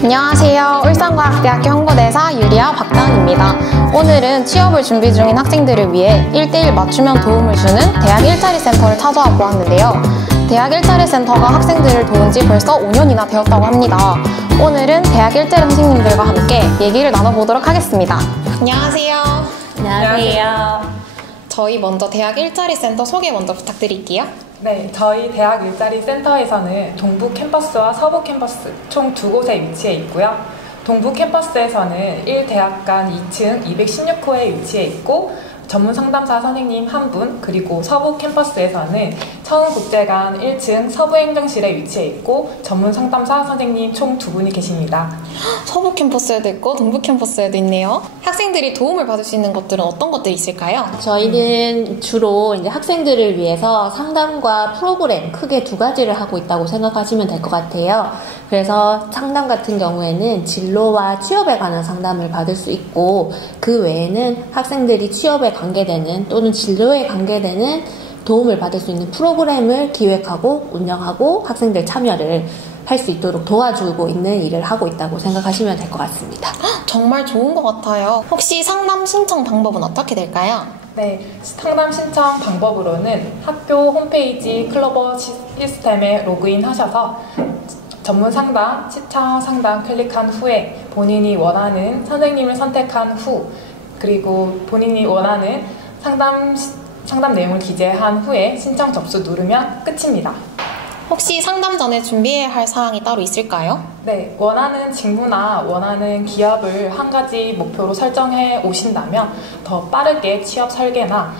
안녕하세요. 울산과학대학교 홍보대사 유리아 박다은입니다. 오늘은 취업을 준비 중인 학생들을 위해 1대1 맞춤형 도움을 주는 대학 일자리 센터를 찾아와 보았는데요. 대학 일자리 센터가 학생들을 도운 지 벌써 5년이나 되었다고 합니다. 오늘은 대학 일자리 선생님들과 함께 얘기를 나눠보도록 하겠습니다. 안녕하세요. 안녕하세요. 저희 먼저 대학 일자리 센터 소개 먼저 부탁드릴게요. 네, 저희 대학 일자리 센터에서는 동부 캠퍼스와 서부 캠퍼스 총 두 곳에 위치해 있고요. 동부 캠퍼스에서는 1대학간 2층 216호에 위치해 있고 전문 상담사 선생님 한 분, 그리고 서부 캠퍼스에서는 청운국제관 1층 서부행정실에 위치해 있고 전문 상담사 선생님 총 두 분이 계십니다. 서부 캠퍼스에도 있고 동부 캠퍼스에도 있네요. 학생들이 도움을 받을 수 있는 것들은 어떤 것들이 있을까요? 저희는 주로 이제 학생들을 위해서 상담과 프로그램 크게 두 가지를 하고 있다고 생각하시면 될 것 같아요. 그래서 상담 같은 경우에는 진로와 취업에 관한 상담을 받을 수 있고, 그 외에는 학생들이 취업에 관계되는 또는 진로에 관계되는 도움을 받을 수 있는 프로그램을 기획하고 운영하고 학생들 참여를 할 수 있도록 도와주고 있는 일을 하고 있다고 생각하시면 될 것 같습니다. 정말 좋은 것 같아요. 혹시 상담 신청 방법은 어떻게 될까요? 네, 상담 신청 방법으로는 학교 홈페이지 클로버 시스템에 로그인 하셔서 전문 상담, 시청 상담 클릭한 후에 본인이 원하는 선생님을 선택한 후, 그리고 본인이 원하는 상담 내용을 기재한 후에 신청 접수 누르면 끝입니다. 혹시 상담 전에 준비해야 할 사항이 따로 있을까요? 네, 원하는 직무나 원하는 기업을 한 가지 목표로 설정해 오신다면 더 빠르게 취업 설계나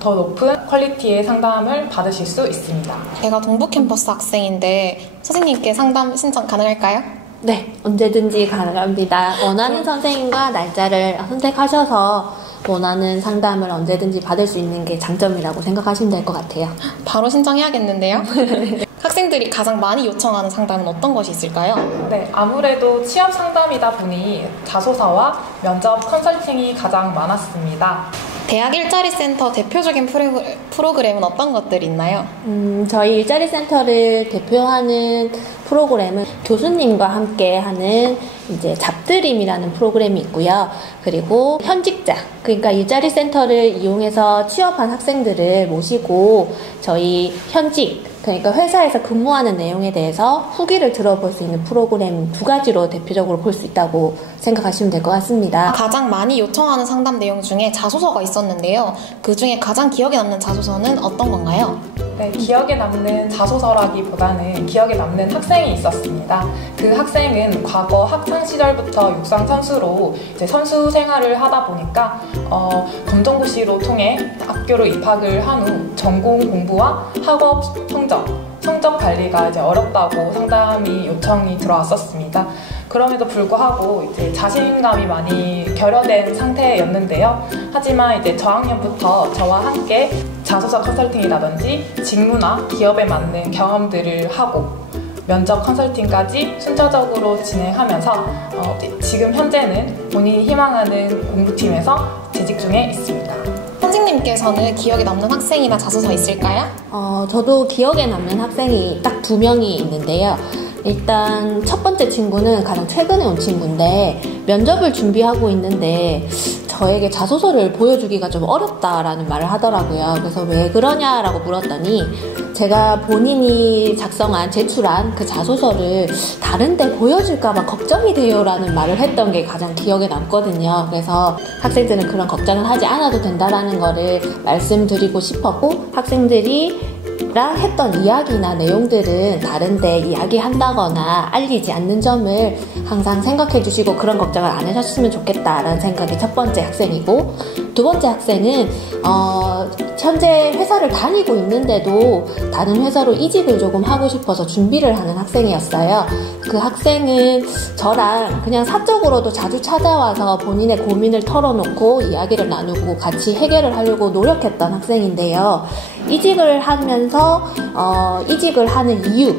더 높은 퀄리티의 상담을 받으실 수 있습니다. 제가 동부 캠퍼스 학생인데 선생님께 상담 신청 가능할까요? 네, 언제든지 가능합니다. 원하는 선생님과 날짜를 선택하셔서 원하는 상담을 언제든지 받을 수 있는 게 장점이라고 생각하시면 될 것 같아요. 바로 신청해야겠는데요. 학생들이 가장 많이 요청하는 상담은 어떤 것이 있을까요? 네, 아무래도 취업 상담이다 보니 자소서와 면접 컨설팅이 가장 많았습니다. 대학 일자리 센터 대표적인 프로그램은 어떤 것들이 있나요? 저희 일자리 센터를 대표하는 프로그램은 교수님과 함께 하는 이제 잡드림이라는 프로그램이 있고요. 그리고 현직자, 그러니까 일자리 센터를 이용해서 취업한 학생들을 모시고 저희 현직, 그러니까 회사에서 근무하는 내용에 대해서 후기를 들어볼 수 있는 프로그램 두 가지로 대표적으로 볼 수 있다고 생각하시면 될 것 같습니다. 가장 많이 요청하는 상담 내용 중에 자소서가 있었는데요. 그 중에 가장 기억에 남는 자소서는 어떤 건가요? 네, 기억에 남는 자소서라기보다는 기억에 남는 학생이 있었습니다. 그 학생은 과거 학창 시절부터 육상 선수로 이제 선수 생활을 하다 보니까 검정고시로 통해 학교로 입학을 한 후 전공 공부와 학업 성적 관리가 이제 어렵다고 상담이 요청이 들어왔었습니다. 그럼에도 불구하고 이제 자신감이 많이 결여된 상태였는데요. 하지만 이제 저학년부터 저와 함께 자소서 컨설팅이라든지 직무나 기업에 맞는 경험들을 하고 면접 컨설팅까지 순차적으로 진행하면서 지금 현재는 본인이 희망하는 공부팀에서 재직 중에 있습니다. 선생님께서는 기억에 남는 학생이나 자소서 있을까요? 저도 기억에 남는 학생이 딱 두 명이 있는데요. 일단 첫 번째 친구는 가장 최근에 온 친구인데 면접을 준비하고 있는데 저에게 자소서를 보여주기가 좀 어렵다라는 말을 하더라고요. 그래서 왜 그러냐라고 물었더니 제가 본인이 제출한 그 자소서를 다른데 보여줄까봐 걱정이 돼요라는 말을 했던 게 가장 기억에 남거든요. 그래서 학생들은 그런 걱정을 하지 않아도 된다라는 거를 말씀드리고 싶었고, 학생들이 랑 했던 이야기나 내용들은 다른데 이야기한다거나 알리지 않는 점을 항상 생각해 주시고 그런 걱정을 안 하셨으면 좋겠다라는 생각이 첫 번째 학생이고, 두 번째 학생은 현재 회사를 다니고 있는데도 다른 회사로 이직을 조금 하고 싶어서 준비를 하는 학생이었어요. 그 학생은 저랑 그냥 사적으로도 자주 찾아와서 본인의 고민을 털어놓고 이야기를 나누고 같이 해결을 하려고 노력했던 학생인데요. 이직을 하면서 이직을 하는 이유,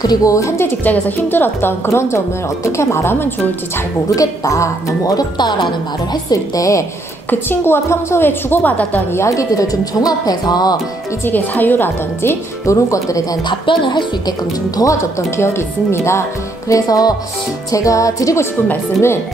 그리고 현재 직장에서 힘들었던 그런 점을 어떻게 말하면 좋을지 잘 모르겠다, 너무 어렵다라는 말을 했을 때 그 친구와 평소에 주고받았던 이야기들을 좀 종합해서 이직의 사유라든지 이런 것들에 대한 답변을 할 수 있게끔 좀 도와줬던 기억이 있습니다. 그래서 제가 드리고 싶은 말씀은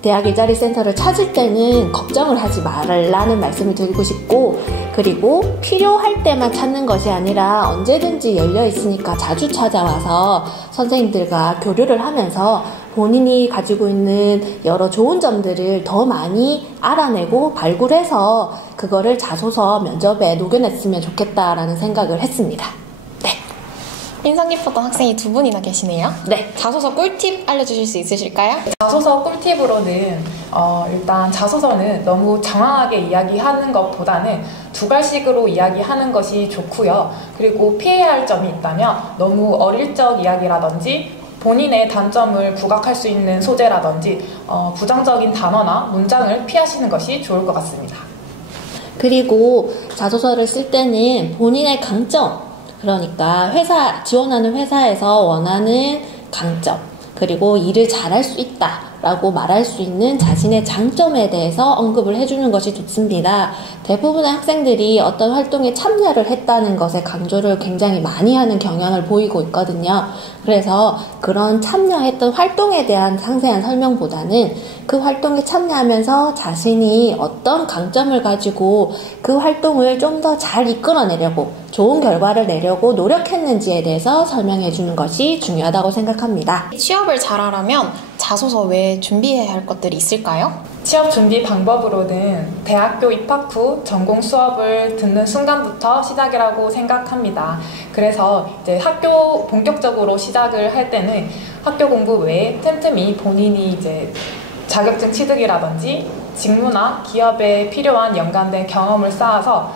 대학 일자리 센터를 찾을 때는 걱정을 하지 말라는 말씀을 드리고 싶고, 그리고 필요할 때만 찾는 것이 아니라 언제든지 열려 있으니까 자주 찾아와서 선생님들과 교류를 하면서 본인이 가지고 있는 여러 좋은 점들을 더 많이 알아내고 발굴해서 그거를 자소서 면접에 녹여냈으면 좋겠다라는 생각을 했습니다. 네. 인상 깊었던 학생이 두 분이나 계시네요. 네. 자소서 꿀팁 알려주실 수 있으실까요? 자소서 꿀팁으로는 일단 자소서는 너무 장황하게 이야기하는 것보다는 두갈식으로 이야기하는 것이 좋고요. 그리고 피해야 할 점이 있다면 너무 어릴 적 이야기라든지 본인의 단점을 부각할 수 있는 소재라든지 부정적인 단어나 문장을 피하시는 것이 좋을 것 같습니다. 그리고 자소서를 쓸 때는 본인의 강점, 그러니까 지원하는 회사에서 원하는 강점, 그리고 일을 잘할 수 있다라고 말할 수 있는 자신의 장점에 대해서 언급을 해주는 것이 좋습니다. 대부분의 학생들이 어떤 활동에 참여를 했다는 것에 강조를 굉장히 많이 하는 경향을 보이고 있거든요. 그래서 그런 참여했던 활동에 대한 상세한 설명보다는 그 활동에 참여하면서 자신이 어떤 강점을 가지고 그 활동을 좀 더 잘 이끌어내려고, 좋은 결과를 내려고 노력했는지에 대해서 설명해 주는 것이 중요하다고 생각합니다. 취업을 잘하려면 자소서 외에 준비해야 할 것들이 있을까요? 취업 준비 방법으로는 대학교 입학 후 전공 수업을 듣는 순간부터 시작이라고 생각합니다. 그래서 이제 학교 본격적으로 시작을 할 때는 학교 공부 외에 틈틈이 본인이 이제 자격증 취득이라든지 직무나 기업에 필요한 연관된 경험을 쌓아서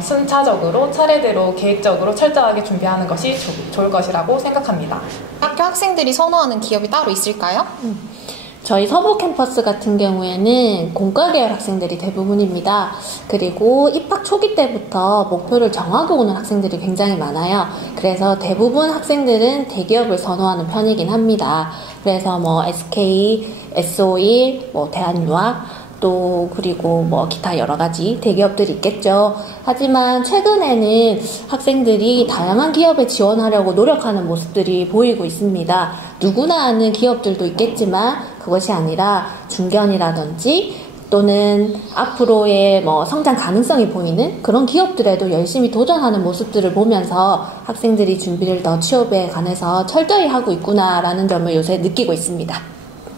순차적으로 차례대로 계획적으로 철저하게 준비하는 것이 좋을 것이라고 생각합니다. 학교 학생들이 선호하는 기업이 따로 있을까요? 저희 서부 캠퍼스 같은 경우에는 공과 계열 학생들이 대부분입니다. 그리고 입학 초기 때부터 목표를 정하고 오는 학생들이 굉장히 많아요. 그래서 대부분 학생들은 대기업을 선호하는 편이긴 합니다. 그래서 SK, S51, 대한유학, 또 그리고 기타 여러 가지 대기업들이 있겠죠. 하지만 최근에는 학생들이 다양한 기업에 지원하려고 노력하는 모습들이 보이고 있습니다. 누구나 아는 기업들도 있겠지만 그것이 아니라 중견이라든지 또는 앞으로의 성장 가능성이 보이는 그런 기업들에도 열심히 도전하는 모습들을 보면서 학생들이 준비를 더 취업에 관해서 철저히 하고 있구나라는 점을 요새 느끼고 있습니다.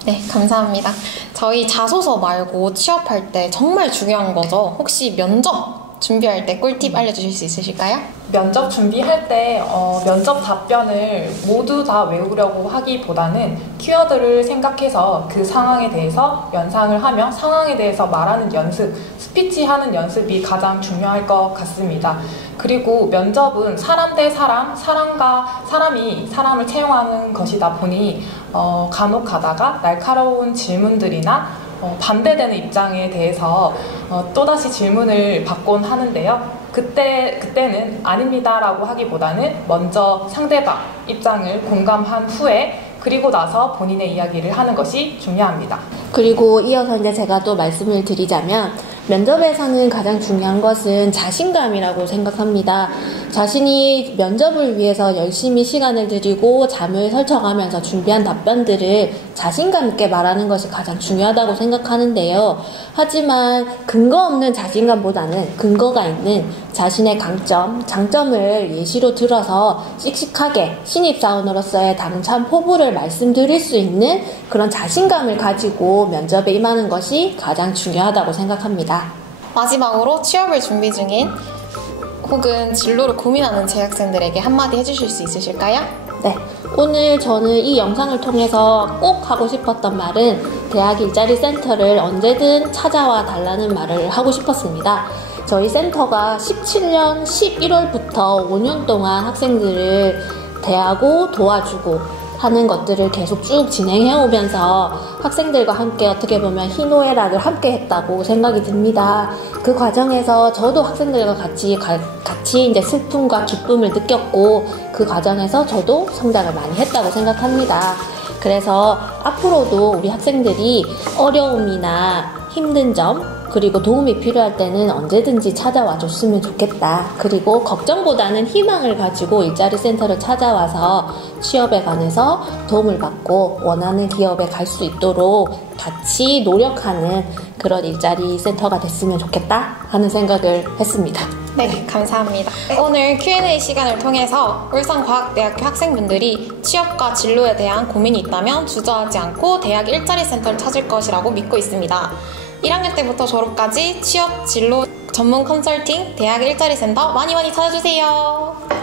네, 감사합니다. 저희 자소서 말고 취업할 때 정말 중요한 거죠. 혹시 면접 준비할 때 꿀팁 알려주실 수 있으실까요? 면접 준비할 때 면접 답변을 모두 다 외우려고 하기보다는 키워드를 생각해서 그 상황에 대해서 연상을 하며 상황에 대해서 말하는 연습, 스피치하는 연습이 가장 중요할 것 같습니다. 그리고 면접은 사람 대 사람, 사람과 사람이 사람을 채용하는 것이다 보니 간혹 가다가 날카로운 질문들이나 반대되는 입장에 대해서 또다시 질문을 받곤 하는데요. 그때는 아닙니다라고 하기보다는 먼저 상대방 입장을 공감한 후에 그리고 나서 본인의 이야기를 하는 것이 중요합니다. 그리고 이어서 이제 제가 또 말씀을 드리자면 면접에서는 가장 중요한 것은 자신감이라고 생각합니다. 자신이 면접을 위해서 열심히 시간을 들이고 잠을 설쳐가면서 준비한 답변들을 자신감 있게 말하는 것이 가장 중요하다고 생각하는데요. 하지만 근거 없는 자신감보다는 근거가 있는 자신의 강점, 장점을 예시로 들어서 씩씩하게 신입사원으로서의 당찬 포부를 말씀드릴 수 있는 그런 자신감을 가지고 면접에 임하는 것이 가장 중요하다고 생각합니다. 마지막으로 취업을 준비 중인 혹은 진로를 고민하는 재학생들에게 한마디 해주실 수 있으실까요? 네, 오늘 저는 이 영상을 통해서 꼭 하고 싶었던 말은 대학 일자리 센터를 언제든 찾아와 달라는 말을 하고 싶었습니다. 저희 센터가 17년 11월부터 5년 동안 학생들을 대하고 도와주고 하는 것들을 계속 쭉 진행해 오면서 학생들과 함께 어떻게 보면 희노애락을 함께 했다고 생각이 듭니다. 그 과정에서 저도 학생들과 같이 이제 슬픔과 기쁨을 느꼈고 그 과정에서 저도 성장을 많이 했다고 생각합니다. 그래서 앞으로도 우리 학생들이 어려움이나 힘든 점, 그리고 도움이 필요할 때는 언제든지 찾아와 줬으면 좋겠다. 그리고 걱정보다는 희망을 가지고 일자리 센터를 찾아와서 취업에 관해서 도움을 받고 원하는 기업에 갈 수 있도록 같이 노력하는 그런 일자리 센터가 됐으면 좋겠다 하는 생각을 했습니다. 네, 감사합니다. 오늘 Q&A 시간을 통해서 울산과학대학교 학생분들이 취업과 진로에 대한 고민이 있다면 주저하지 않고 대학 일자리 센터를 찾을 것이라고 믿고 있습니다. 1학년 때부터 졸업까지 취업 진로 전문 컨설팅 대학 일자리 센터 많이 찾아주세요.